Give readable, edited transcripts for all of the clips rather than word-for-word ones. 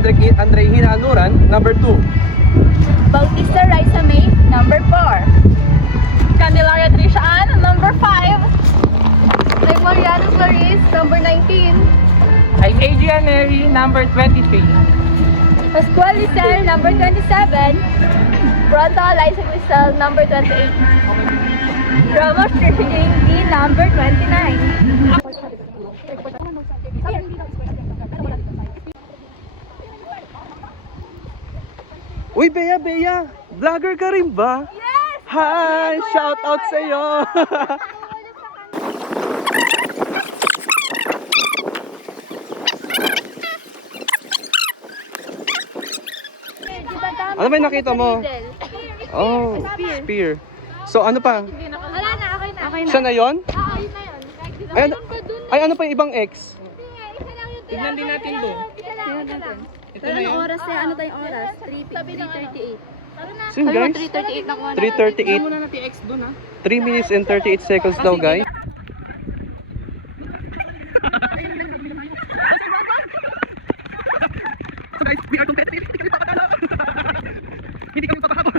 Andrehina Anuran, number 2. Bautista Raisa May, number 4. Candelaria Trisha Ann, number 5. I'm Mariano Clarice, number 19. I'm Adrian Mary, number 23. Pascual Lisel, number 27. Pronto Liza Cristel, number 28. Ramos Trishing D, number 29. Uy, Bea! Vlogger ka rin ba? Yes! Hi! Shout out sa'yo! Ano ba yung nakita mo? Oh, spear. So ano pa? Wala na, okay na. Okay Siya na yon? Oo, yun na yun. Ay, ano pa yung ibang ex? Tignan din natin doon. Pero anong oras eh? Ano tayong oras? 3:38. Sino guys? 3:38 na kuha. 3:38. Muna natin X doon ha. 3 minutes and 38 seconds daw, guys. So guys, we are competitive. Hindi kami papatalo. Hindi kami papahabo.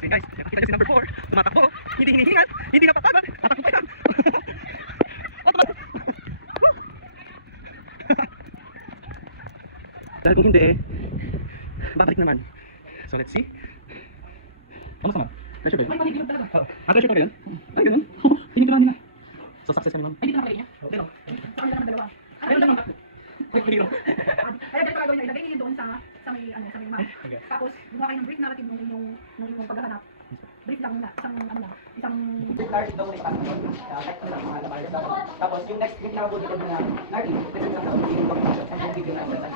Okay guys, nakikita nyo si number 4. Tumatakbo. Hindi hinihingal. Hindi napapagod. Tatakbo pa yan. Dahil kung hindi babalik naman. So let's see. Kamusta man? Pressure ba yun? May panigilog talaga. Pressure pa rin? Ay, ganun. Tinignan nila. So success yan naman. Ay, hindi ka nakalagay niya? Okay lang. Sa kanila naman dalawa. Ayun naman. Ay, pagiro. Kaya ganito gagawin niya, ilagay niyo doon sa may map. Tapos, gumawa kayo ng brief narrative ng inyong paghahanap. Brief lang muna, isang large daw ay pasok yun. Kahit ano lang, mga labanan sa akin. Tapos yung next week na mabuti na narrative, next week na sa yung pag-picture, ang video na sa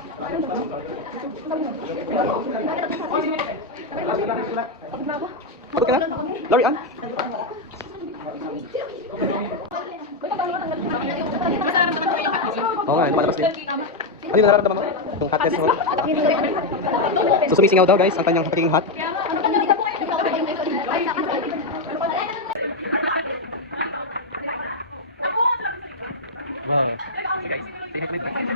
Okay na? Lori, Ann? Oo nga, lumalabas din. Ano yung nararamdaman mo? Yung hotness mo? So sumisingaw daw guys, ang kanyang pagiging hot. Wow. So guys, say hi to my friend.